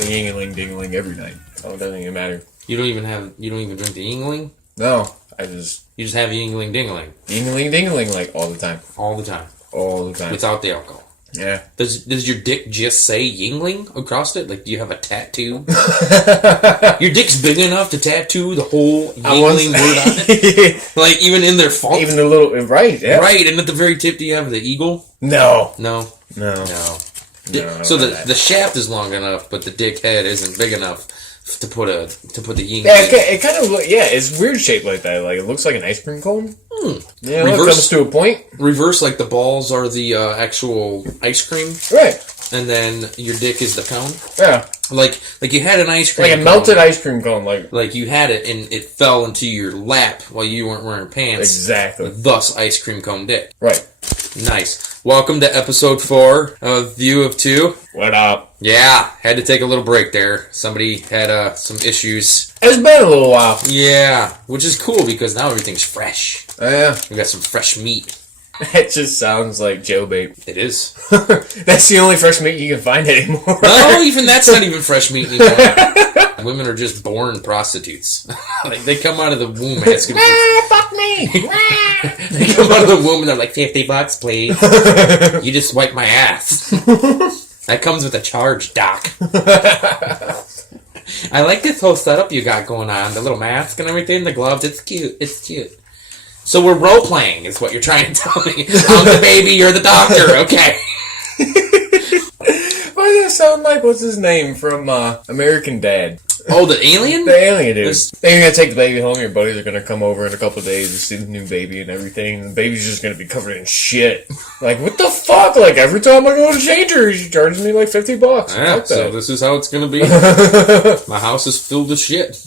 the yingling dingling every night. So it doesn't even matter. You don't even drink the yingling? No, You just have yingling dingling. Yingling dingling like all the time. All the time. All the time. Without the alcohol. Yeah. Does your dick just say yingling across it? Like, do you have a tattoo? Your dick's big enough to tattoo the whole yingling word on it? Like, even in their font? Even the little... Right, yeah. Right, and at the very tip, do you have the eagle? No. So the shaft is long enough, but the dick head isn't big enough to put the yingling. Yeah, it kind of... Yeah, it's weird shaped like that. Like, it looks like an ice cream cone. Yeah, it comes to a point. Reverse, like the balls are the actual ice cream. Right. And then your dick is the cone. Yeah. Like you had an ice cream cone. Like a melted ice cream cone. Like you had it and it fell into your lap while you weren't wearing pants. Exactly. Thus, ice cream cone dick. Right. Nice. Welcome to episode 4 of View of 2. What up? Yeah, had to take a little break there. Somebody had some issues. It's been a little while. Yeah, which is cool because now everything's fresh. Yeah. We got some fresh meat. That just sounds like jailbait. It is. That's the only fresh meat you can find anymore. No, even that's not even fresh meat anymore. Women are just born prostitutes. Like, they come out of the womb asking for... fuck me! They come out of the womb and they're like, $50, please. You just wipe my ass. That comes with a charge, doc. I like this whole setup you got going on. The little mask and everything, the gloves. It's cute. It's cute. So we're role-playing is what you're trying to tell me. I'm the baby, you're the doctor. Okay. Why does that sound like, what's his name from American Dad? Oh, the alien? The alien dude. Then you're going to take the baby home, your buddies are going to come over in a couple of days to see the new baby and everything, and the baby's just going to be covered in shit. Like, what the fuck? Like, every time I go to change her, she charges me like $50. Yeah, so this is how it's going to be. My house is filled with shit.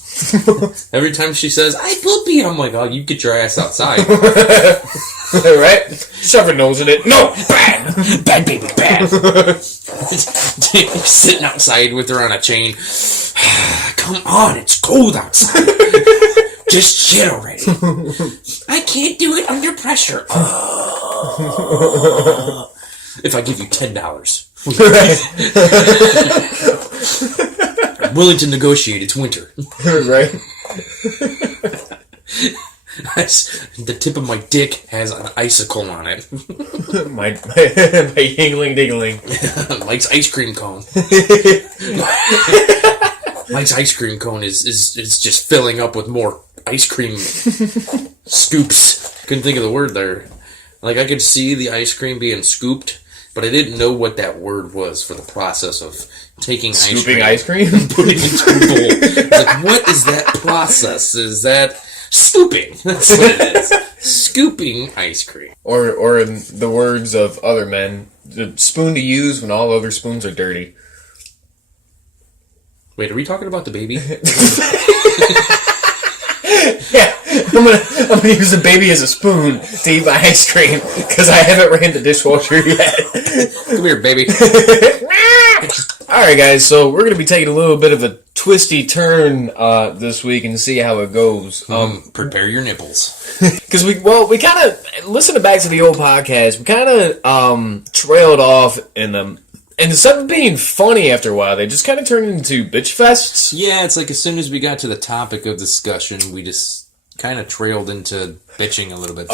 Every time she says, I poopy, I'm like, oh, you get your ass outside. Right? Shove her nose in it. No! Bad! Bad baby, bad. Sitting outside with her on a chain. Come on, it's cold outside. Just shit already. I can't do it under pressure. If I give you $10. I'm willing to negotiate, it's winter. Right? The tip of my dick has an icicle on it. my yingling dingling. Mike's ice cream cone. Mike's ice cream cone is just filling up with more ice cream scoops. Couldn't think of the word there. Like, I could see the ice cream being scooped, but I didn't know what that word was for the process of taking Scooping ice cream and putting it into a bowl. Like, what is that process? Is that scooping? That's what it is. Scooping ice cream. Or in the words of other men, the spoon to use when all other spoons are dirty. Wait, are we talking about the baby? Yeah, I'm gonna use the baby as a spoon to eat my ice cream because I haven't ran the dishwasher yet. Come here, baby. Alright guys, so we're going to be taking a little bit of a twisty turn this week and see how it goes. Prepare your nipples. Because we kind of, listening back to the old podcast, we kind of trailed off in them. And instead of being funny after a while, they just kind of turned into bitch fests. Yeah, it's like as soon as we got to the topic of discussion, we just kind of trailed into bitching a little bit.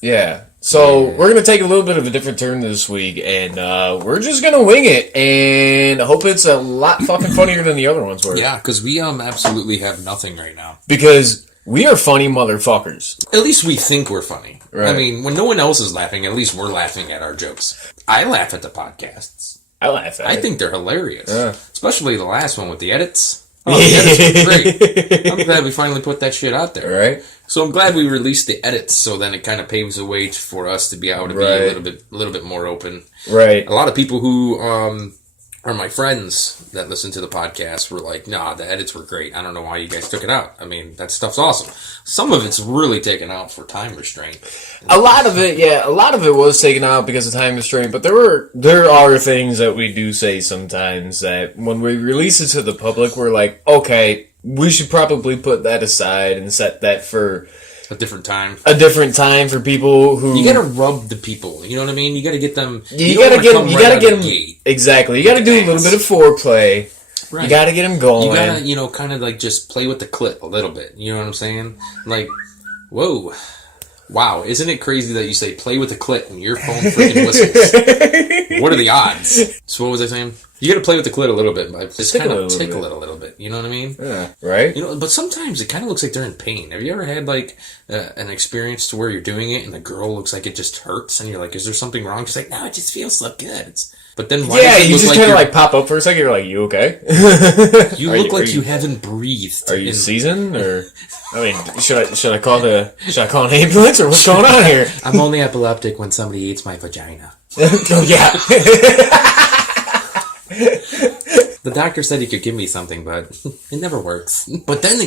Yeah. So we're going to take a little bit of a different turn this week, and we're just going to wing it, and hope it's a lot fucking funnier than the other ones were. Yeah, because we absolutely have nothing right now. Because we are funny motherfuckers. At least we think we're funny. Right. I mean, when no one else is laughing, at least we're laughing at our jokes. I laugh at the podcasts. I laugh at it. I think they're hilarious. Especially the last one with the edits. Oh, the edits were great. I'm glad we finally put that shit out there. Right. So I'm glad we released the edits, so then it kind of paves the way for us to be able to be a little bit more open. Right. A lot of people who are my friends that listen to the podcast were like, nah, the edits were great. I don't know why you guys took it out. I mean, that stuff's awesome. Some of it's really taken out for time restraint. A lot of it was taken out because of time restraint, but there are things that we do say sometimes that when we release it to the public, we're like, okay, we should probably put that aside and set that for a different time for people who... You gotta rub the people, you know what I mean? You gotta get them... You gotta get them... Exactly. You gotta do a little bit of foreplay. Right. You gotta get them going. You gotta, kind of like just play with the clit a little bit. You know what I'm saying? Like, whoa. Wow, isn't it crazy that you say play with the clit and your phone freaking whistles? What are the odds? So what was I saying? You gotta play with the clit a little bit, but just kind of tickle it a little bit. You know what I mean? Yeah, right? But sometimes it kind of looks like they're in pain. Have you ever had like an experience to where you're doing it and the girl looks like it just hurts and you're like, is there something wrong? She's like, no, it just feels so good. But then why does it you look just like kind of like pop up for a second. You're like, you okay? You look like you haven't breathed. Are you seasoned or? I mean, should I call an ambulance or what's going on here? I'm only epileptic when somebody eats my vagina. Oh yeah. The doctor said he could give me something, but it never works. But then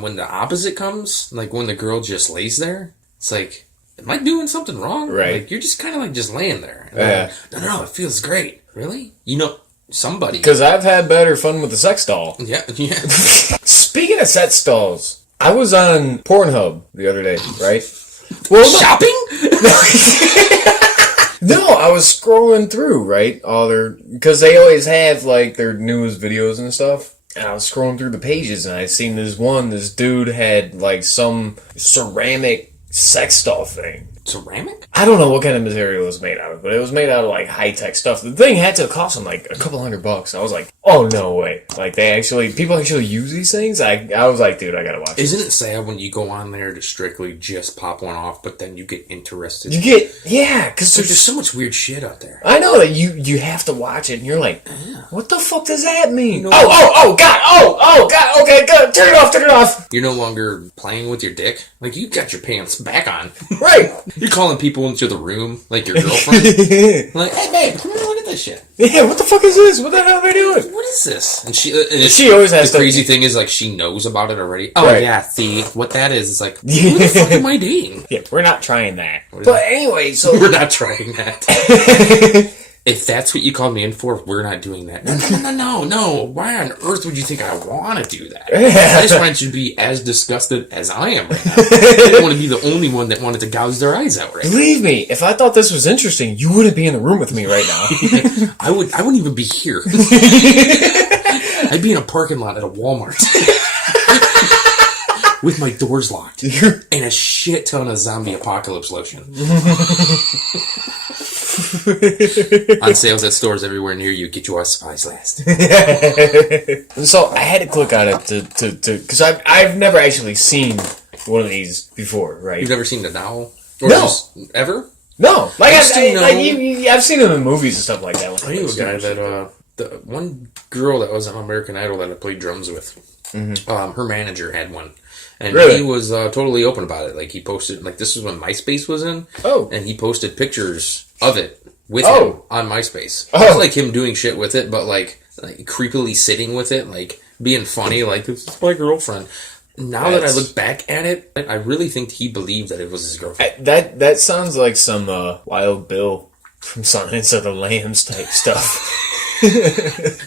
when the opposite comes, like when the girl just lays there, it's like, am I doing something wrong? Right. Like, you're just kind of like just laying there. Yeah. Like, no, it feels great. Really? Somebody. Because I've had better fun with the sex doll. Yeah. Speaking of sex dolls, I was on Pornhub the other day, right? Well, shopping? No, I was scrolling through, right? Because they always have, like, their newest videos and stuff. And I was scrolling through the pages, and I seen this dude had, like, some ceramic sex doll thing. Ceramic? I don't know what kind of material it was made out of, but it was made out of, like, high-tech stuff. The thing had to cost him, like, a couple $100. I was like, oh, no way. Like, people actually use these things? I was like, dude, I gotta watch Isn't it sad when you go on there to strictly just pop one off, but then you get interested? Yeah, because there's just so much weird shit out there. I know that you have to watch it, and you're like, what the fuck does that mean? Oh, God, okay, good, turn it off. You're no longer playing with your dick. Like, you got your pants back on. Right. You're calling people into the room, like your girlfriend. Like, hey, babe, come here, look at this shit. Yeah, what the fuck is this? What the hell are they doing? What is this? And she always has the crazy thing is, like, she knows about it already. Oh, right. yeah, see, what that is like, who the fuck am I dating? Yeah, we're not trying that. But anyway, so... We're not trying that. If that's what you called me in for, we're not doing that. No. Why on earth would you think I want to do that? I just wanted you to be as disgusted as I am right now. I didn't want to be the only one that wanted to gouge their eyes out right now. Believe me, if I thought this was interesting, you wouldn't be in the room with me right now. I wouldn't even be here. I'd be in a parking lot at a Walmart. With my doors locked. And a shit ton of zombie apocalypse lotion. On sales at stores everywhere near you. Get your supplies last. So I had to click on it to because I've never actually seen one of these before, right? You've never seen the doll? Or no. Ever? No. Like I've seen them in movies and stuff like that. I knew a guy that the one girl that was on American Idol that I played drums with. Mm-hmm. Her manager had one. And really? He was totally open about it. Like, he posted, like, this was when MySpace was in. Oh. And he posted pictures of it with him on MySpace. Oh. It was like him doing shit with it, but, like creepily sitting with it, like, being funny, like, this is my girlfriend. Now that I look back at it, I really think he believed that it was his girlfriend. That sounds like some Wild Bill from Silence of the Lambs type stuff.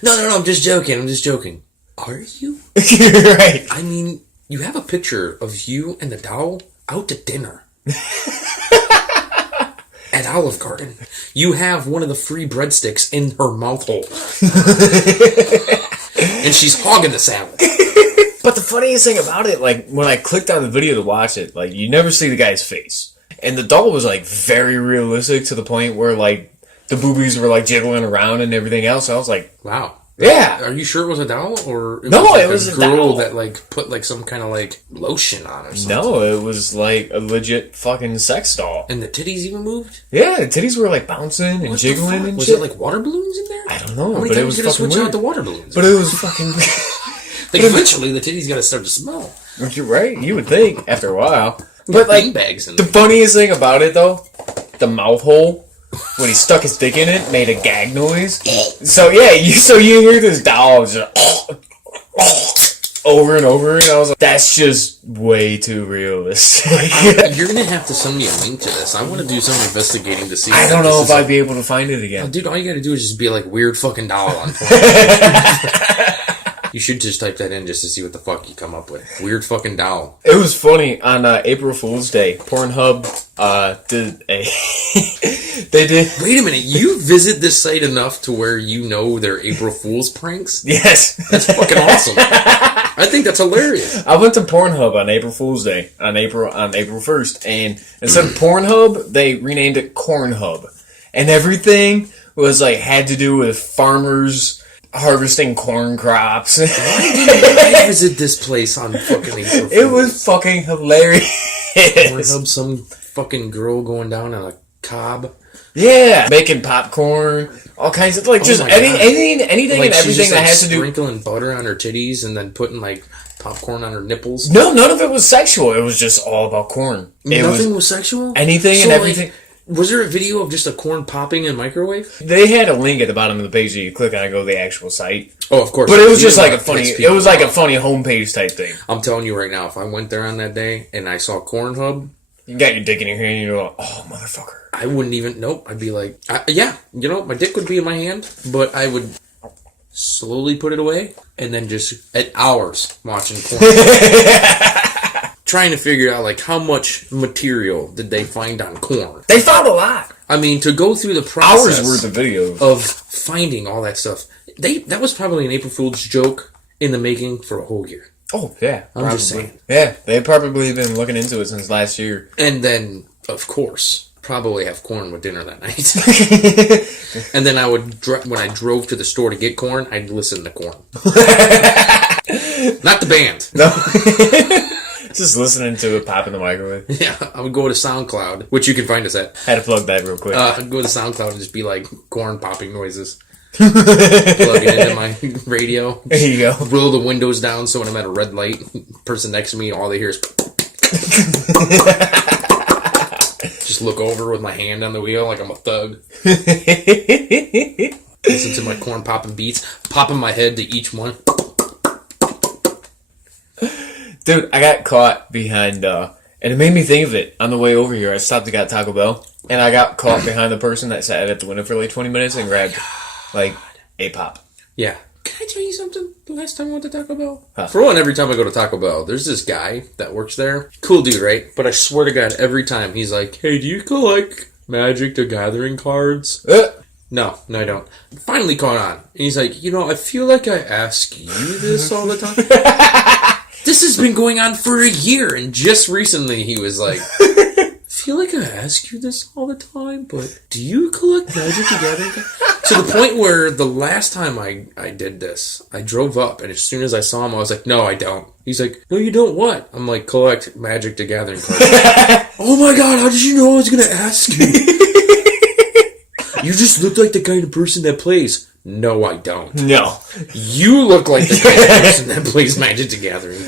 No, I'm just joking. Are you? Right. I mean... You have a picture of you and the doll out to dinner. At Olive Garden. You have one of the free breadsticks in her mouth hole. And she's hogging the salad. But the funniest thing about it, like, when I clicked on the video to watch it, like, you never see the guy's face. And the doll was, like, very realistic to the point where, like, the boobies were, like, jiggling around and everything else. I was like, wow. Yeah. Are you sure it was a doll? Or it was a girl that, like, put, like, some kind of, like, lotion on or something? No, it was, like, a legit fucking sex doll. And the titties even moved? Yeah, the titties were, like, bouncing and jiggling and was shit. Was it, like, water balloons in there? I don't know, but it was fucking switch weird. Out the water balloons? But it was fucking weird. Like, eventually the titties gotta start to smell. You're right, you would think, after a while. But, like, the funniest thing about it, though, the mouth hole, when he stuck his dick in it, made a gag noise. So yeah, you hear this doll just over and over, and I was like, that's just way too realistic. You're gonna have to send me a link to this. I want to do some investigating to see. I don't know if I'd be able to find it again. Oh, dude, all you gotta do is just be like weird fucking doll on point. You should just type that in just to see what the fuck you come up with. Weird fucking doll. It was funny on April Fool's Day. Pornhub did a. They did. Wait a minute, you visit this site enough to where you know their April Fool's pranks? Yes, that's fucking awesome. I think that's hilarious. I went to Pornhub on April Fool's Day on April 1st, and instead of Pornhub, they renamed it Cornhub, and everything was like had to do with farmers harvesting corn crops. Why didn't I visit this place on fucking April Fool's? It was fucking hilarious. Pornhub, some fucking girl going down on a cob. Yeah, making popcorn, all kinds of just anything like and everything that has to do sprinkling butter on her titties and then putting like popcorn on her nipples. No, none of it was sexual. It was just all about corn. Nothing was sexual. Anything and everything. Was there a video of just a corn popping in a microwave? They had a link at the bottom of the page that you click on and go to the actual site. Oh, of course. But it was just like a funny. It was like a funny homepage type thing. I'm telling you right now, if I went there on that day and I saw Cornhub, you got your dick in your hand, and you're like, "Oh, motherfucker!" I wouldn't even. Nope. I'd be like, yeah, my dick would be in my hand, but I would slowly put it away and then just at hours watching porn, trying to figure out like how much material did they find on corn. They found a lot. I mean, to go through the process hours worth of videos of finding all that stuff, that was probably an April Fool's joke in the making for a whole year. Oh yeah, I'm just saying. Yeah, they've probably been looking into it since last year. And then, of course, probably have corn with dinner that night. And then I would, when I drove to the store to get corn, I'd listen to corn. Not the band. No. Just listening to it pop in the microwave. Yeah, I would go to SoundCloud, which you can find us at. Had to plug that real quick. I'd go to SoundCloud and just be like corn popping noises. Plug it into my radio. There you go. Roll the windows down so when I'm at a red light, person next to me, all they hear is... Just look over with my hand on the wheel like I'm a thug. Listen to my corn popping beats, popping my head to each one. Dude, I got caught behind, and it made me think of it on the way over here. I stopped to get Taco Bell, and I got caught behind the person that sat at the window for like 20 minutes and grabbed, like, a pop. Yeah. Can I tell you something? The last time I went to Taco Bell? Huh. For one, every time I go to Taco Bell, there's this guy that works there. Cool dude, right? But I swear to God, every time he's like, hey, do you collect Magic the Gathering cards? No, I don't. Finally caught on. And he's like, I feel like I ask you this all the time. This has been going on for a year, and just recently he was like, I feel like I ask you this all the time, but do you collect Magic the Gathering cards? To the point where the last time I did this, I drove up, and as soon as I saw him, I was like, no, I don't. He's like, no, you don't what? I'm like, collect Magic the Gathering cards. Oh my God, how did you know I was going to ask you? You just look like the kind of person that plays. No, I don't. No. You look like the kind of person that plays Magic the Gathering.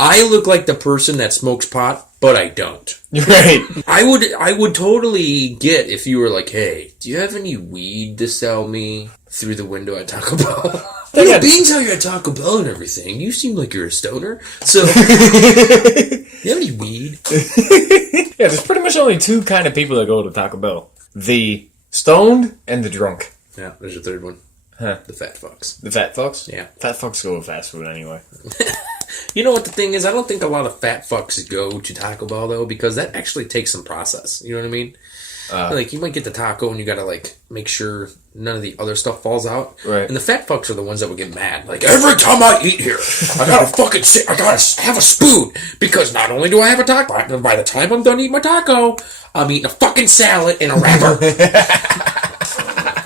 I look like the person that smokes pot, but I don't. Right. I would totally get if you were like, hey, do you have any weed to sell me through the window at Taco Bell? Being how you're at Taco Bell and everything, you seem like you're a stoner. So, do you have any weed? Yeah, there's pretty much only two kind of people that go to Taco Bell. The stoned and the drunk. Yeah, there's a third one. Huh. The fat fucks. The fat fucks? Yeah. Fat fucks go with fast food anyway. You know what the thing is? I don't think a lot of fat fucks go to Taco Bell, though, because that actually takes some process. You know what I mean? Like, you might get the taco and you gotta, like, make sure none of the other stuff falls out. Right. And the fat fucks are the ones that would get mad. Like, every time I eat here, I gotta fucking sit, I gotta have a spoon. Because not only do I have a taco, but by the time I'm done eating my taco, I'm eating a fucking salad in a wrapper.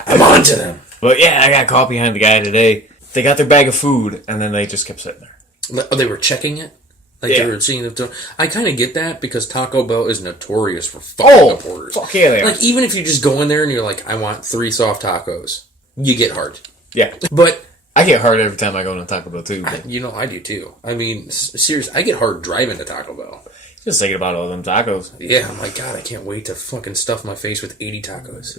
I'm on to them. But yeah, I got caught behind the guy today. They got their bag of food, and then they just kept sitting there. Oh, they were checking it? Like they were seeing the... I kind of get that, because Taco Bell is notorious for fucking up orders. Fuck yeah, they are. Like, even if you just go in there and you're like, I want 3 soft tacos, you get hard. Yeah. But... I get hard every time I go to Taco Bell, too. I do, too. I mean, seriously, I get hard driving to Taco Bell. Just thinking about all them tacos. Yeah, I'm like, God, I can't wait to fucking stuff my face with 80 tacos.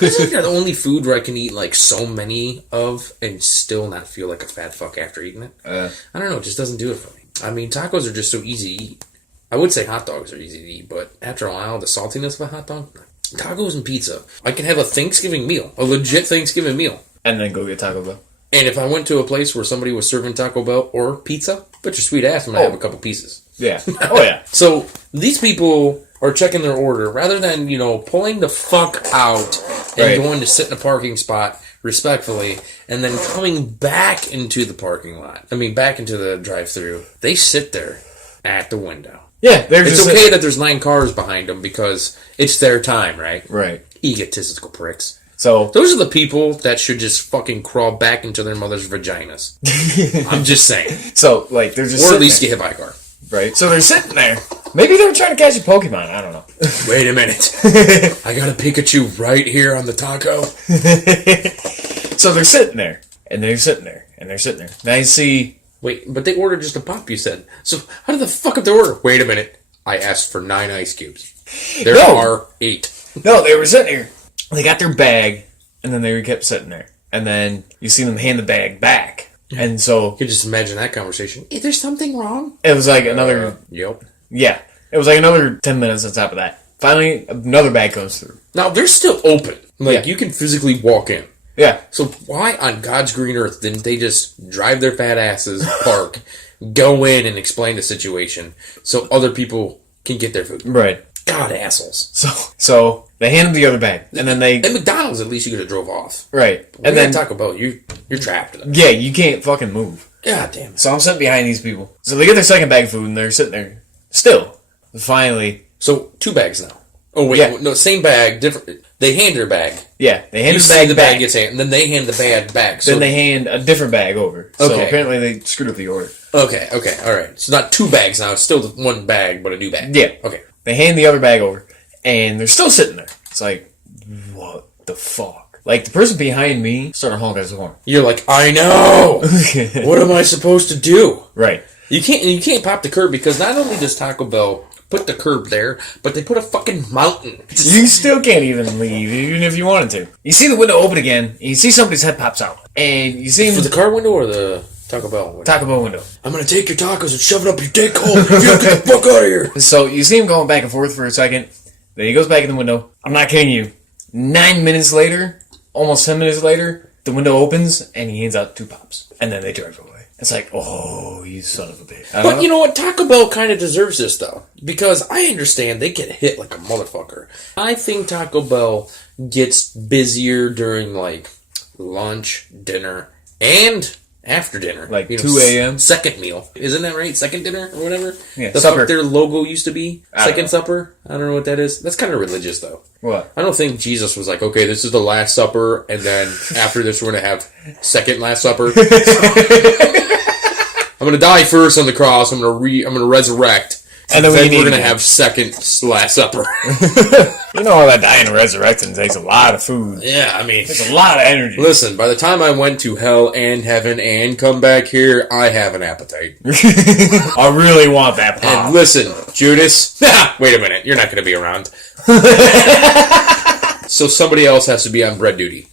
That's like the only food where I can eat, like, so many of and still not feel like a fat fuck after eating it. I don't know, it just doesn't do it for me. I mean, tacos are just so easy to eat. I would say hot dogs are easy to eat, but after a while, the saltiness of a hot dog... Tacos and pizza. I can have a Thanksgiving meal. A legit Thanksgiving meal. And then go get Taco Bell. And if I went to a place where somebody was serving Taco Bell or pizza, bet your sweet ass I'm going to have a couple pieces. Yeah. Oh, yeah. So these people are checking their order rather than, pulling the fuck out and going to sit in a parking spot respectfully and then coming back into the parking lot. Back into the drive-thru. They sit there at the window. Yeah, it's okay that there's 9 cars behind them because it's their time, right? Right. Egotistical pricks. So those are the people that should just fucking crawl back into their mother's vaginas. I'm just saying. So, like, they're just or at least get hit by a car. Right. So they're sitting there. Maybe they were trying to catch a Pokemon. I don't know. Wait a minute. I got a Pikachu right here on the taco. So they're sitting there. And they're sitting there. And they're sitting there. Now you see... Wait, but they ordered just a pop, you said. So how did the fuck up their order? Wait a minute. I asked for 9 ice cubes. There are 8. No, they were sitting there. They got their bag. And then they kept sitting there. And then you see them hand the bag back. And so... You can just imagine that conversation. Is there something wrong? It was like another... Yep. Yeah. It was like another 10 minutes on top of that. Finally, another bag comes through. Now, they're still open. You can physically walk in. Yeah. So why on God's green earth didn't they just drive their fat asses, park, go in and explain the situation so other people can get their food? Right. God, assholes. So they hand them the other bag. And then they... At McDonald's, at least you could have drove off. Right. And then Taco Bell, you're trapped. Yeah, you can't fucking move. God damn it. So I'm sitting behind these people. So they get their second bag of food and they're sitting there still. Finally. So 2 bags now. Oh, wait. Yeah. No, same bag, different... They hand their bag. Yeah, they hand the bag gets handed, and then they hand the bag back. So then they hand a different bag over. So apparently they screwed up the order. Okay, all right. It's not 2 bags now. It's still 1 bag, but a new bag. Yeah. Okay. They hand the other bag over, and they're still sitting there. It's like, what the fuck? Like, the person behind me started honking his horn. You're like, I know! What am I supposed to do? Right. You can't pop the curb because not only does Taco Bell put the curb there, but they put a fucking mountain. You still can't even leave, even if you wanted to. You see the window open again, and you see somebody's head pops out. And you see him... For the car window or the Taco Bell window? Taco Bell window. I'm gonna take your tacos and shove it up your dick hole. You don't get the fuck out of here. So you see him going back and forth for a second. Then he goes back in the window. I'm not kidding you. 9 minutes later, almost 10 minutes later, the window opens, and he hands out 2 pops. And then they drive away. It's like, oh, you son of a bitch. But you know what? Taco Bell kind of deserves this, though. Because I understand they get hit like a motherfucker. I think Taco Bell gets busier during, lunch, dinner, and after dinner. 2 a.m.? Second meal. Isn't that right? Second dinner or whatever? Yeah, the supper. fuck their logo used to be? Second supper? I don't know what that is. That's kind of religious, though. What? I don't think Jesus was like, okay, this is the last supper, and then after this we're going to have second last supper. I'm going to die first on the cross. I'm going to resurrect. And then we're going to have second last supper. You know all that dying and resurrecting takes a lot of food. Yeah, it takes a lot of energy. Listen, by the time I went to hell and heaven and come back here, I have an appetite. I really want that pop. And listen, Judas, wait a minute, you're not going to be around. So somebody else has to be on bread duty.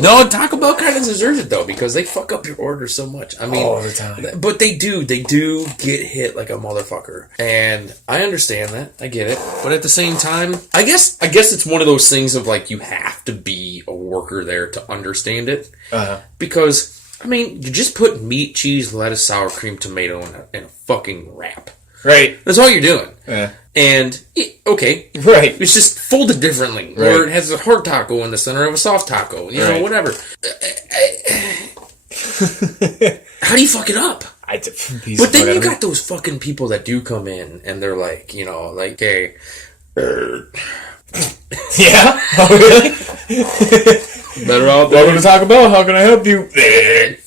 No, Taco Bell kind of deserves it, though, because they fuck up your order so much. All the time. But they do get hit like a motherfucker. And I understand that. I get it. But at the same time, I guess it's one of those things of, you have to be a worker there to understand it. Uh-huh. Because, you just put meat, cheese, lettuce, sour cream, tomato in a fucking wrap. Right. That's all you're doing. Yeah. And, okay. Right. It's just folded differently. Right. Or it has a hard taco in the center of a soft taco. You know, whatever. How do you fuck it up? But then you got those fucking people that do come in and they're like, hey. Yeah? Oh, really? Better out there. Welcome to Taco Bell. How can I help you?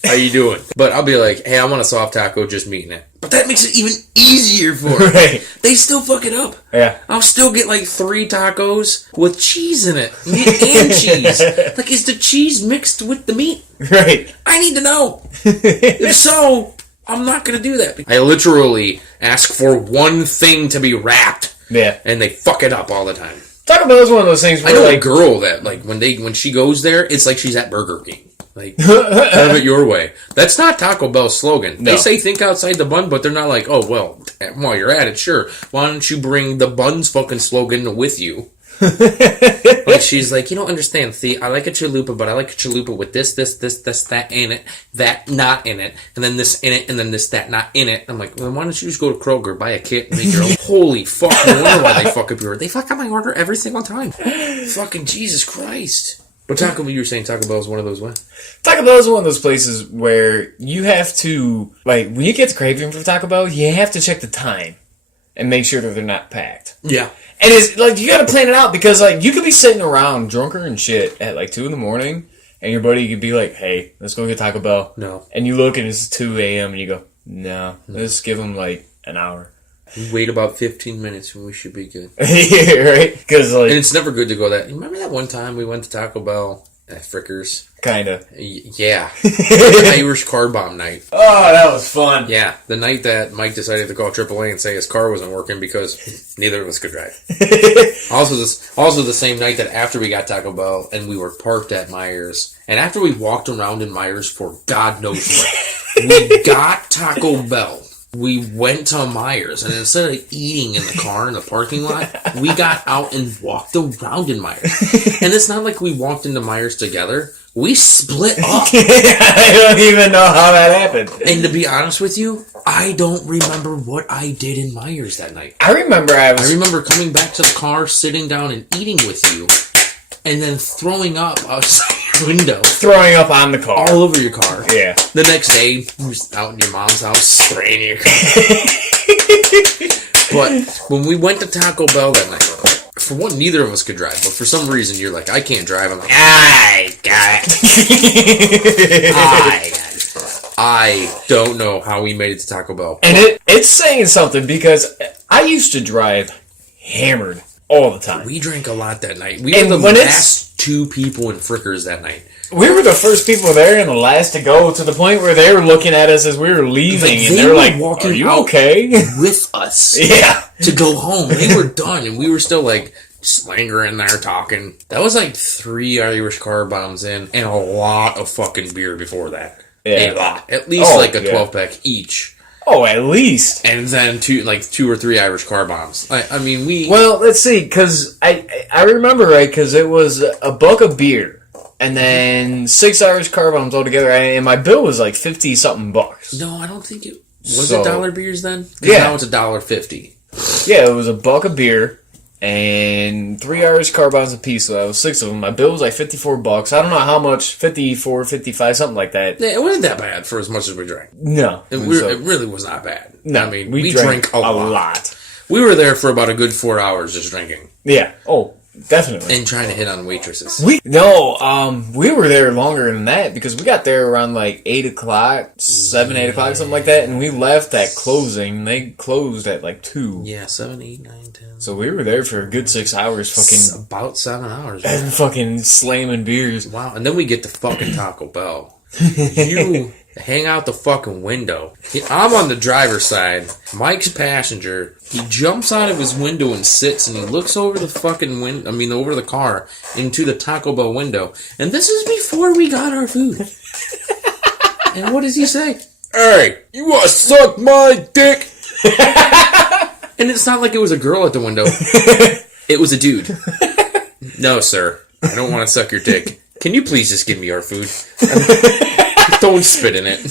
How you doing? But I'll be like, hey, I want a soft taco, just meat in it. But that makes it even easier for them. Right. They still fuck it up. Yeah. I'll still get 3 tacos with cheese in it. Meat and cheese. Is the cheese mixed with the meat? Right. I need to know. If so, I'm not going to do that. I literally ask for one thing to be wrapped. Yeah. And they fuck it up all the time. Taco Bell is one of those things where, I know a girl that, when she goes there, it's like she's at Burger King. Have it your way. That's not Taco Bell's slogan. No. They say think outside the bun, but they're not like, oh, well, while you're at it, sure. Why don't you bring the bun's fucking slogan with you? Like, she's like, you don't understand. See, I like a chalupa, but I like a chalupa with this, that in it, that not in it, and then this in it, and then this, that not in it. I'm like, well, why don't you just go to Kroger, buy a kit, and make your own? Holy fuck, no wonder why they fuck up your order. They fuck up my order every single time. Fucking Jesus Christ. But Taco Bell, you were saying Taco Bell is one of those what? Taco Bell is one of those places where you have to, like, when you get the craving for Taco Bell, you have to check the time and make sure that they're not packed. Yeah. And it's like, you gotta plan it out because, like, you could be sitting around drunker and shit at like 2 a.m. and your buddy could be like, hey, let's go get Taco Bell. No. And you look and it's 2 a.m. and you go, no, let's give them like an hour. Wait about 15 minutes and we should be good. Yeah, right? Cause, like, and it's never good to go that. Remember that one time we went to Taco Bell at Frickers? Kinda. Yeah. Irish car bomb night. Oh, that was fun. Yeah. The night that Mike decided to call AAA and say his car wasn't working because neither of us could drive. Also the same night that after we got Taco Bell and we were parked at Meijers, and after we walked around in Meijers for God knows what, we got Taco Bell. We went to Meijers, and instead of eating in the car in the parking lot, we got out and walked around in Meijers. And it's not like we walked into Meijers together. We split up. I don't even know how that happened. And to be honest with you, I don't remember what I did in Meijers that night. I remember coming back to the car, sitting down and eating with you, and then throwing up outside your window. Throwing up on the car. All over your car. Yeah. The next day, you was out in your mom's house, spraying your car. But when we went to Taco Bell that night, for one, neither of us could drive, but for some reason, you're like, I can't drive. I'm like, I got it. I got it. I don't know how we made it to Taco Bell. And it's saying something because I used to drive hammered all the time. We drank a lot that night. We were the last two people in Frickers that night. We were the first people there and the last to go, to the point where they were looking at us as we were leaving, and they were like, walking are you okay? With us. Yeah. To go home. They were done, and we were still, like, slingering there talking. That was, like, 3 Irish car bombs in, and a lot of fucking beer before that. Yeah. A lot. At least, a 12-pack each. Oh, at least. And then 2 or 3 Irish car bombs. I mean, we... Well, let's see, because I remember, right, because it was a buck of beer. And then 6 Irish car bombs altogether, and my bill was like $50-something bucks. No, I don't think it was it dollar beers then. Yeah, now it's $1.50. Yeah, it was a buck of beer and 3 Irish car bombs a piece. So that was 6 of them. My bill was like $54. I don't know how much, 54, 55, something like that. Yeah, it wasn't that bad for as much as we drank. No, it really was not bad. No, I mean, we drank a lot. We were there for about a good 4 hours just drinking. Yeah. Oh. Definitely. And trying to hit on waitresses. We were there longer than that because we got there around like 8 o'clock, 7, 8 o'clock, something like that, and we left at closing. They closed at like 2. Yeah, 7, 8, 9, 10. So we were there for a good 6 hours, fucking... About 7 hours. And fucking slamming beers. Wow, and then we get to fucking Taco Bell. You hang out the fucking window. I'm on the driver's side. Mike's passenger. He jumps out of his window and sits, and he looks over the fucking over the car into the Taco Bell window. And this is before we got our food. And what does he say? Hey, you want to suck my dick? And it's not like it was a girl at the window. It was a dude. No, sir. I don't want to suck your dick. Can you please just give me our food? Don't spit in it.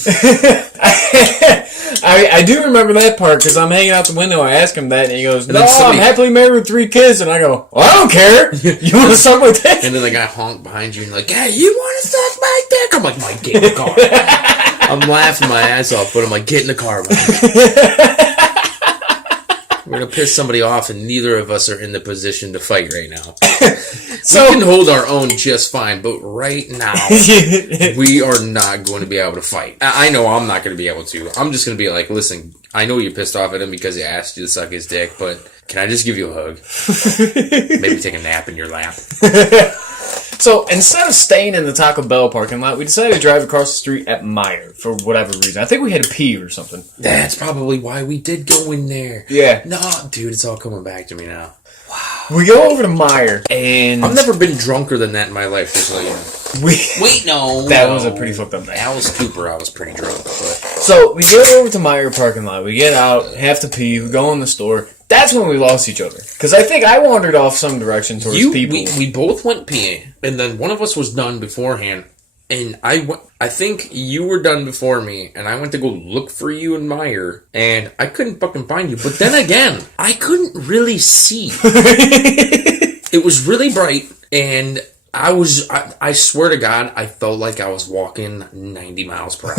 I do remember that part because I'm hanging out the window. I ask him that, and he goes, "No, I'm happily married with 3 kids." And I go, "Well, I don't care. You want to suck my dick?" And then the guy honked behind you and like, "Hey, you want to suck my dick?" I'm like, "Mike, get in the car." I'm laughing my ass off, but I'm like, "Get in the car, Mike." We're going to piss somebody off, and neither of us are in the position to fight right now. So, we can hold our own just fine, but right now, we are not going to be able to fight. I know I'm not going to be able to. I'm just going to be like, listen, I know you're pissed off at him because he asked you to suck his dick, but can I just give you a hug? Maybe take a nap in your lap. So, instead of staying in the Taco Bell parking lot, we decided to drive across the street at Meijers for whatever reason. I think we had to pee or something. That's probably why we did go in there. Yeah. No, dude, it's all coming back to me now. Wow. We go over to Meijers, and... I've never been drunker than that in my life, just so you know. That was a pretty fucked up night. Alice Cooper, I was pretty drunk. But... So, we go over to Meijers parking lot. We get out, have to pee, we go in the store. That's when we lost each other. Because I think I wandered off some direction towards people. We both went peeing, and then one of us was done beforehand. And I think you were done before me, and I went to go look for you in Meijers, and I couldn't fucking find you. But then again, I couldn't really see. It was really bright, and I swear to God, I felt like I was walking 90 miles per hour.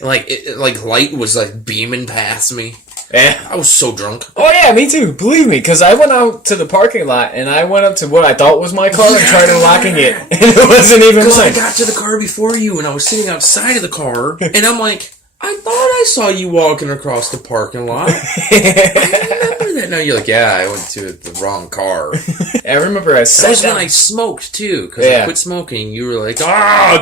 like light was like beaming past me. Yeah. I was so drunk. Oh, yeah, me too. Believe me, because I went out to the parking lot, and I went up to what I thought was my car and tried unlocking it, and it wasn't even mine. Because I got to the car before you, and I was sitting outside of the car, and I'm like, I thought I saw you walking across the parking lot. I remember that. Now you're like, yeah, I went to the wrong car. I remember I sat down. When I smoked, too, because I quit smoking. You were like,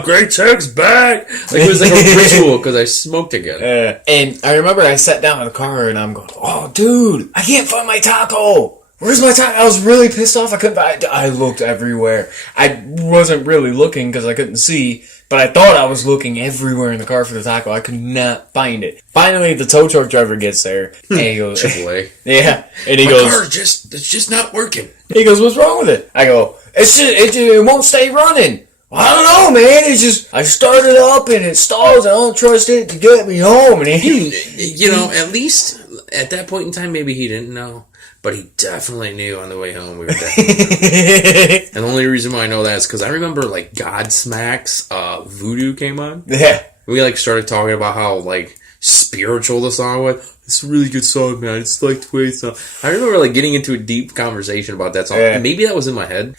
great sex back. Like, it was like a ritual, because I smoked again. And I remember I sat down in the car, and I'm going, oh, dude, I can't find my taco. Where's my taco? I was really pissed off. I couldn't find it. I looked everywhere. I wasn't really looking, because I couldn't see. But I thought I was looking everywhere in the car for the taco. I could not find it. Finally, the tow truck driver gets there. And he goes, AAA. Yeah. And he goes, my car it's just not working. He goes, what's wrong with it? I go, it won't stay running. Well, I don't know, man. It's just, I started up and it stalls. I don't trust it to get me home. And at least at that point in time, maybe he didn't know. But he definitely knew on the way home we were definitely And the only reason why I know that is because I remember, like, Godsmack's Voodoo came on. Yeah. We, like, started talking about how, like, spiritual the song was. It's a really good song, man. It's like the way it's song. I remember, like, getting into a deep conversation about that song. Yeah. And maybe that was in my head.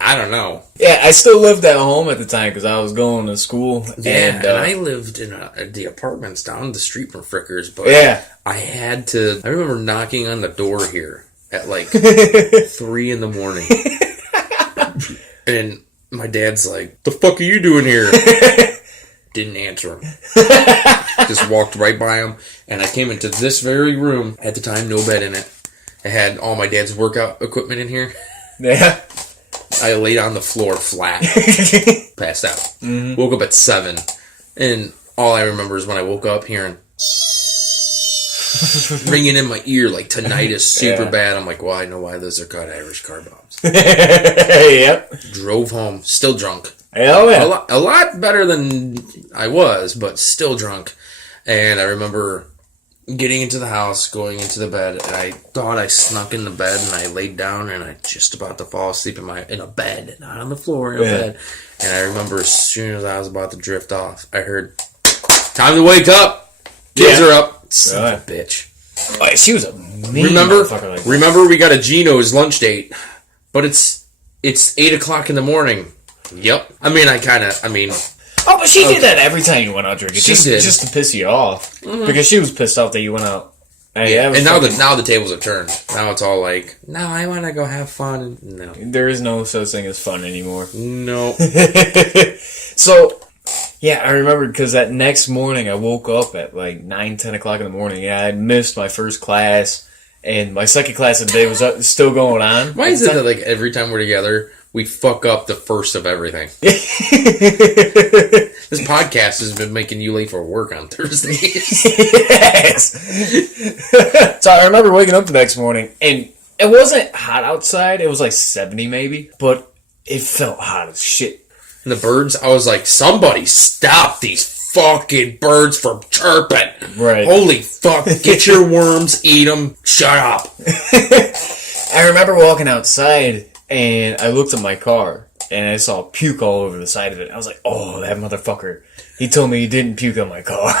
I don't know. Yeah, I still lived at home at the time because I was going to school. Yeah, and I lived in the apartments down the street from Frickers. But yeah. I remember knocking on the door here at like 3 in the morning. And my dad's like, the fuck are you doing here? Didn't answer him. Just walked right by him. And I came into this very room. At the time, no bed in it. I had all my dad's workout equipment in here. Yeah. I laid on the floor flat. Passed out. Mm-hmm. Woke up at 7. And all I remember is when I woke up hearing ringing in my ear like tinnitus super bad. I'm like, well, I know why those are called Irish car bombs. Yep. Drove home, still drunk. Hell yeah. A lot better than I was, but still drunk. And I remember getting into the house, going into the bed, and I thought I snuck in the bed, and I laid down, and I just about to fall asleep in a bed, not on the floor, in a bed. And I remember as soon as I was about to drift off, I heard, time to wake up! Kids are up! Son of a bitch. Oh, she was a mean motherfucker like that. Remember we got a Geno's lunch date, but it's 8 o'clock in the morning. Yep. Oh, but she did that every time you went out drinking. Just to piss you off. Mm-hmm. Because she was pissed off that you went out. And now the tables have turned. Now it's all like, no, I want to go have fun. No. There is no such thing as fun anymore. No. So, yeah, I remember because that next morning I woke up at like 9, 10 o'clock in the morning. Yeah, I had missed my first class. And my second class of the day was still going on. Why is it that like every time we're together, we fuck up the first of everything? This podcast has been making you late for work on Thursdays. Yes. So I remember waking up the next morning, and it wasn't hot outside. It was like 70 maybe, but it felt hot as shit. And the birds, I was like, somebody stop these fucking birds from chirping. Right. Holy fuck. Get your worms, eat them, shut up. I remember walking outside, and I looked at my car, and I saw puke all over the side of it. I was like, oh, that motherfucker. He told me he didn't puke on my car.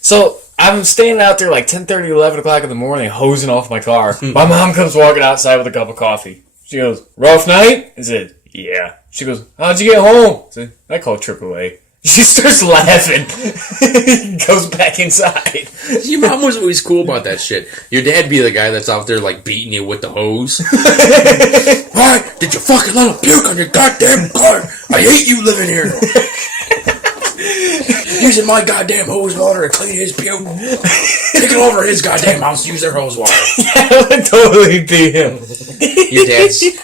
So I'm standing out there like 10:30, 11 o'clock in the morning, hosing off my car. My mom comes walking outside with a cup of coffee. She goes, rough night? I said, yeah. She goes, how'd you get home? I said, I called AAA. She starts laughing. Goes back inside. Your mom was always cool about that shit. Your dad be the guy that's out there like beating you with the hose. Why did you fucking let him puke on your goddamn car? I hate you living here. Using my goddamn hose water to clean his puke. Taking over his goddamn house to use their hose water. Yeah, that would totally be him.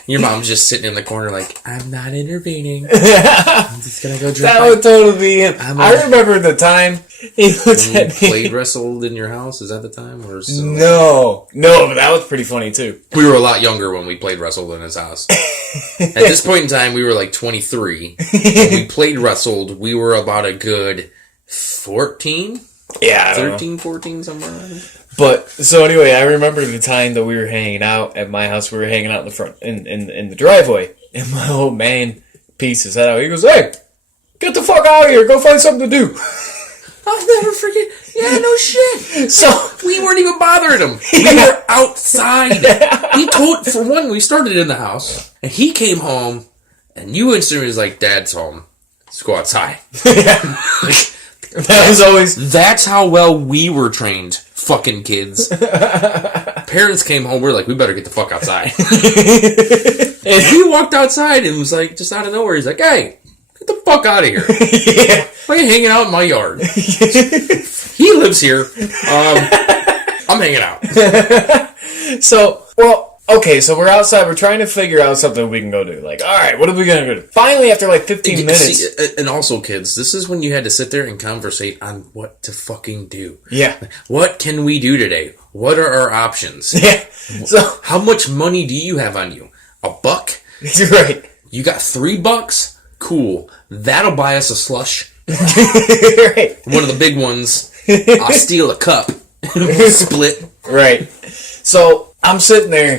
Your mom's just sitting in the corner like, I'm not intervening. I'm just gonna go drink. That would totally be him. I remember the time He looks When we at me. played wrestled in your house? Is that the time? Or No, but that was pretty funny too. We were a lot younger when we played wrestled in his house. At this point in time, we were like 23. When we played wrestled, we were about a good 14? Yeah, 13, 14, somewhere around there. But so anyway, I remember the time that we were hanging out at my house. We were hanging out in the front, in the driveway, and my old man pees his head out. He goes, "Hey, get the fuck out of here! Go find something to do." I'll never forget. Yeah, no shit. So we weren't even bothering him. We were outside. He told, for one, we started in the house, and he came home, and you instantly was like, "Dad's home. Let's go outside." That was always... That's how well we were trained, fucking kids. Parents came home, we're like, we better get the fuck outside. And he walked outside and was like, just out of nowhere, he's like, "Hey, get the fuck out of here. Yeah. Why are you hanging out in my yard?" He lives here. I'm hanging out. So, okay, so we're outside. We're trying to figure out something we can go do. Like, all right, what are we going to do? Finally, after like 15 minutes. See, and also, kids, this is when you had to sit there and conversate on what to fucking do. Yeah. What can we do today? What are our options? Yeah. So, how much money do you have on you? $1? Right. You got $3? Cool. That'll buy us a slush. Right. One of the big ones. I'll steal a cup. We'll split. Right. So, I'm sitting there.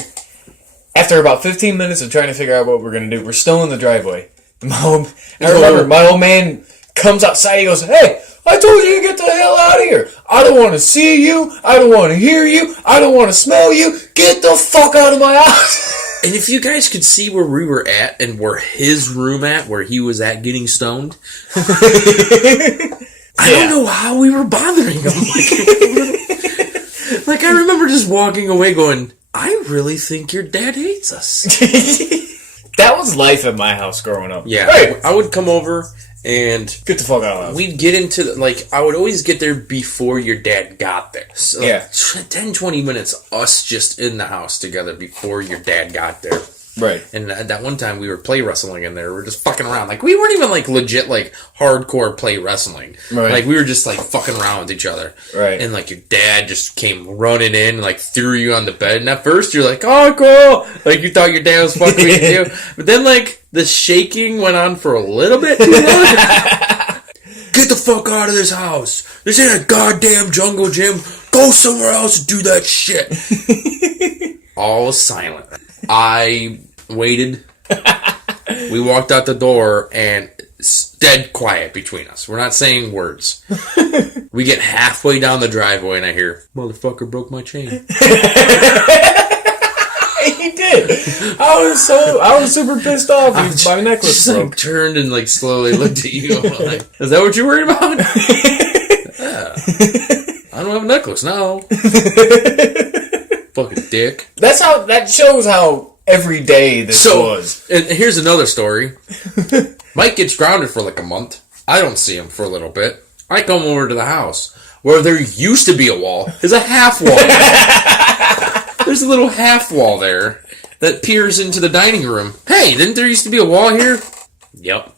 After about 15 minutes of trying to figure out what we're going to do, we're still in the driveway. I remember my old man comes outside. He goes, "Hey, I told you to get the hell out of here. I don't want to see you. I don't want to hear you. I don't want to smell you. Get the fuck out of my house." And if you guys could see where we were at and where his room at, where he was at getting stoned, I don't know how we were bothering him. Like, I remember just walking away going, "I really think your dad hates us." That was life at my house growing up. Yeah. Hey. I would come over and get the fuck out of the house. We'd get into, I would always get there before your dad got there. So yeah. 10, 20 minutes, us just in the house together before your dad got there. Right. And that one time we were play wrestling in there. We were just fucking around. Like, we weren't even, legit, hardcore play wrestling. Right. Like, we were just, fucking around with each other. Right. And, your dad just came running in, threw you on the bed. And at first, you're like, "Oh, cool." Like, you thought your dad was fucking with you. But then, the shaking went on for a little bit too long. "Get the fuck out of this house. This ain't a goddamn jungle gym. Go somewhere else and do that shit." All silent. I waited. We walked out the door, and it's dead quiet between us. We're not saying words. We get halfway down the driveway, and I hear, "Motherfucker broke my chain." He did. I was super pissed off. My necklace just, broke. Turned and slowly looked at you. I'm like, "Is that what you're worried about?" Yeah. I don't have a necklace now. Fucking dick. That shows how every day this was. And here's another story. Mike gets grounded for a month. I don't see him for a little bit. I come over to the house where there used to be a wall. There's a half wall. There's a little half wall there that peers into the dining room. "Hey, didn't there used to be a wall here?" "Yep."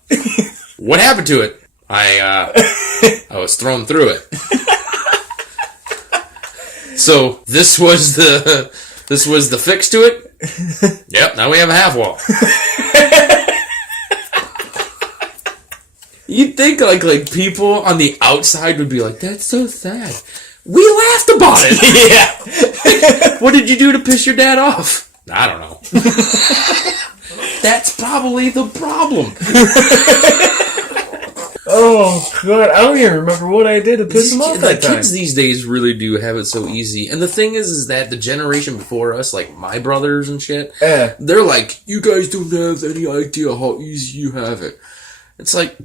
"What happened to it?" I was thrown through it." So this was the fix to it? Yep, now we have a half wall. You'd think like people on the outside would be like, "That's so sad." We laughed about it. Yeah. What did you do to piss your dad off? I don't know. That's probably the problem. Oh, God. I don't even remember what I did to piss him off that time. Kids these days really do have it so easy. And the thing is that the generation before us, my brothers and shit, they're like, "You guys don't have any idea how easy you have it." It's like,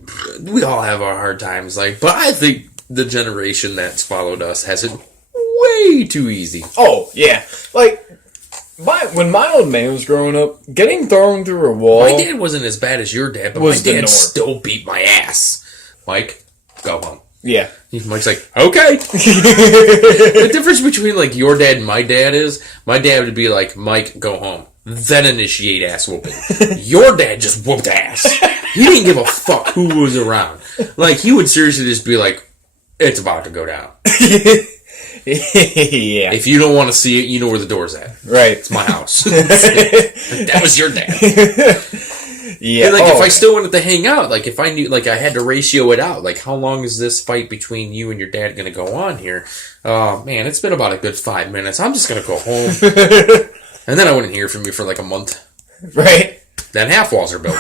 we all have our hard times. But I think the generation that's followed us has it way too easy. Oh, yeah. When my old man was growing up, getting thrown through a wall... My dad wasn't as bad as your dad, but my dad still beat my ass. "Mike, go home." Yeah. Mike's like, "Okay." The difference between your dad and my dad is, my dad would be like, "Mike, go home." Then initiate ass whooping. Your dad just whooped ass. He didn't give a fuck who was around. He would seriously just be like, it's about to go down. Yeah. If you don't want to see it, you know where the door's at. Right. It's my house. That was your dad. Yeah. And like, if I still wanted to hang out, like, if I knew, like, I had to ratio it out, like, how long is this fight between you and your dad going to go on here? Oh, man, it's been about a good 5 minutes. I'm just going to go home. And then I wouldn't hear from you for like a month. Right. Then half walls are built.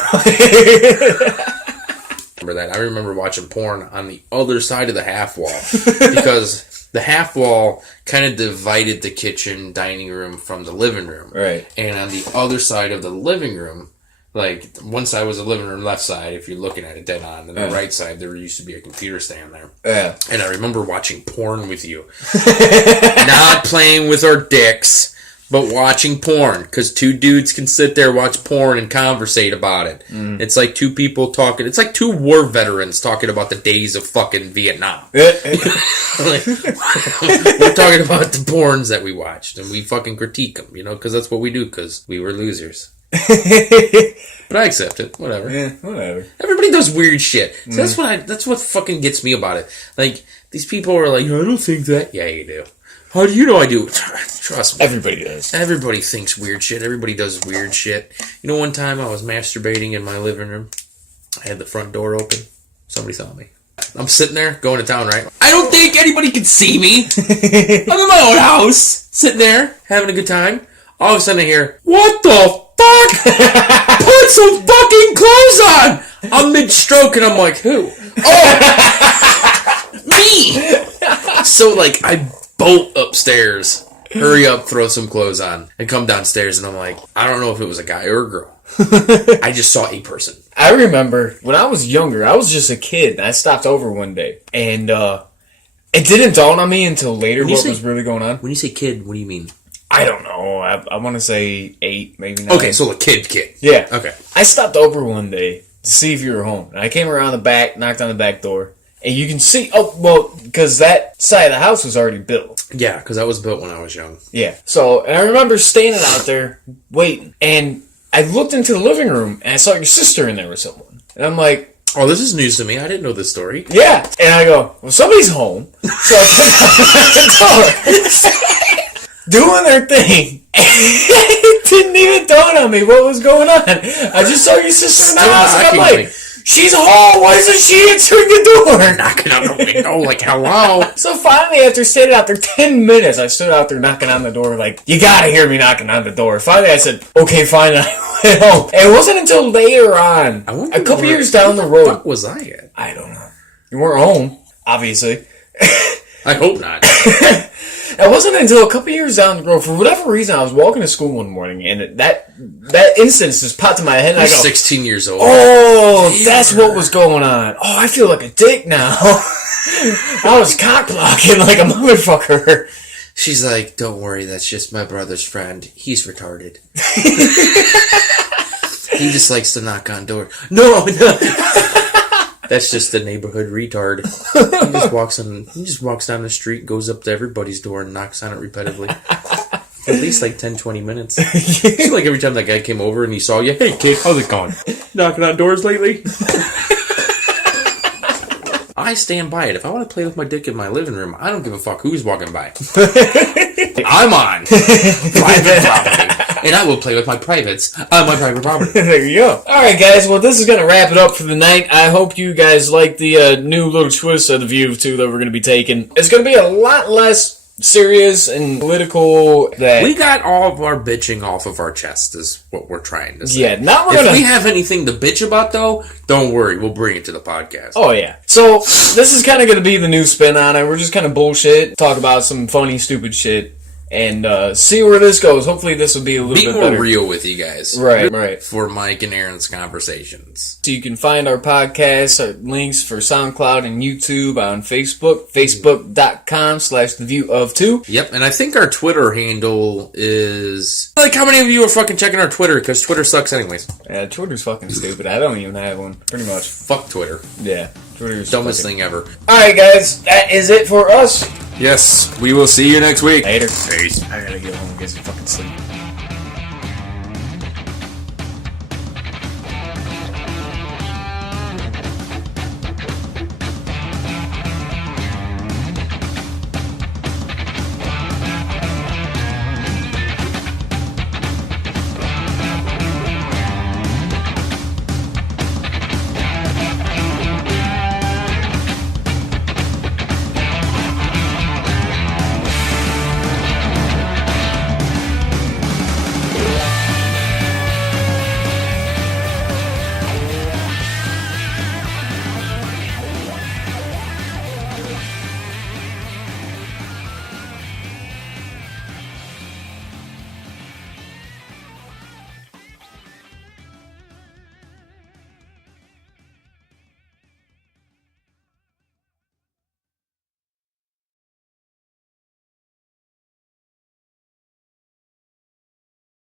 Remember that? I remember watching porn on the other side of the half wall. Because the half wall kind of divided the kitchen, dining room from the living room. Right. And on the other side of the living room, like, one side was the living room left side, if you're looking at it dead on. And the right side, there used to be a computer stand there. Yeah. And I remember watching porn with you. Not playing with our dicks, but watching porn. Because two dudes can sit there, watch porn, and conversate about it. Mm. It's like two people talking. It's like two war veterans talking about the days of fucking Vietnam. Like, we're talking about the porns that we watched. And we fucking critique them, you know, because that's what we do, because we were losers. But I accept it. Whatever. Yeah, whatever. Everybody does weird shit. So that's what fucking gets me about it. Like, these people are like, I don't think that. Yeah, you do. How do you know I do? Trust me. Everybody does. Everybody thinks weird shit. Everybody does weird shit. You know, one time I was masturbating in my living room. I had the front door open. Somebody saw me. I'm sitting there, going to town, right? I don't think anybody can see me. I'm in my own house, sitting there, having a good time. All of a sudden I hear, what the fuck? Put some fucking clothes on! I'm mid-stroke and I'm like, who? Oh! Me! So, like, I bolt upstairs, hurry up, throw some clothes on, and come downstairs and I'm like, I don't know if it was a guy or a girl. I just saw a person. I remember when I was younger, I was just a kid, and I stopped over one day, and it didn't dawn on me until later what was really going on. When you say kid, what do you mean? I don't know. I want to say 8, maybe 9. Okay, so a kid. Yeah. Okay. I stopped over one day to see if you were home. And I came around the back, knocked on the back door, and you can see, because that side of the house was already built. Yeah, because that was built when I was young. Yeah. So, and I remember standing out there waiting, and I looked into the living room, and I saw your sister in there with someone. And I'm like, oh, this is news to me. I didn't know this story. Yeah. And I go, well, somebody's home. So I come out the door, doing their thing. It didn't even dawn on me what was going on. I just saw your sister in the house, and I'm like, she's home. Why isn't she answering the door? Knocking on the window like, hello. So finally, after standing out there 10 minutes, I stood out there knocking on the door like, you gotta hear me knocking on the door. Finally, I said, okay, fine. And I went home. And it wasn't until later on, a couple years down the road. What was I at? I don't know. You weren't home, obviously. I hope not. It wasn't until a couple years down the road, for whatever reason, I was walking to school one morning, and that instance just popped in my head, and I go, 16 years old. Oh, that's what was going on. Oh, I feel like a dick now. I was cock-blocking like a motherfucker. She's like, don't worry, that's just my brother's friend. He's retarded. He just likes to knock on doors. No. That's just the neighborhood retard. He just walks down the street, goes up to everybody's door, and knocks on it repetitively. At least like 10, 20 minutes. So like every time that guy came over and he saw you, hey kid, how's it going? Knocking on doors lately? I stand by it. If I want to play with my dick in my living room, I don't give a fuck who's walking by. I'm on private property. And I will play with my privates on my private property. There you go. Alright guys, well this is going to wrap it up for the night. I hope you guys like the new little twist of the View of Two that we're going to be taking. It's going to be a lot less serious and political. That we got all of our bitching off of our chest is what we're trying to say. Yeah, if we have anything to bitch about though, don't worry, we'll bring it to the podcast. Oh yeah. So this is kind of going to be the new spin on it. We're just kind of bullshit, talk about some funny, stupid shit. And see where this goes. Hopefully this will be a little bit better. Be more real with you guys. Right. For Mike and Aaron's conversations. So you can find our podcasts, our links for SoundCloud and YouTube on Facebook. Facebook.com/TheViewOf2. Yep, and I think our Twitter handle is... Like, how many of you are fucking checking our Twitter? Because Twitter sucks anyways. Yeah, Twitter's fucking stupid. I don't even have one, pretty much. Fuck Twitter. Yeah, Twitter's dumbest thing ever. Alright guys, that is it for us. Yes, we will see you next week. Later. Peace. I gotta get home and get some fucking sleep.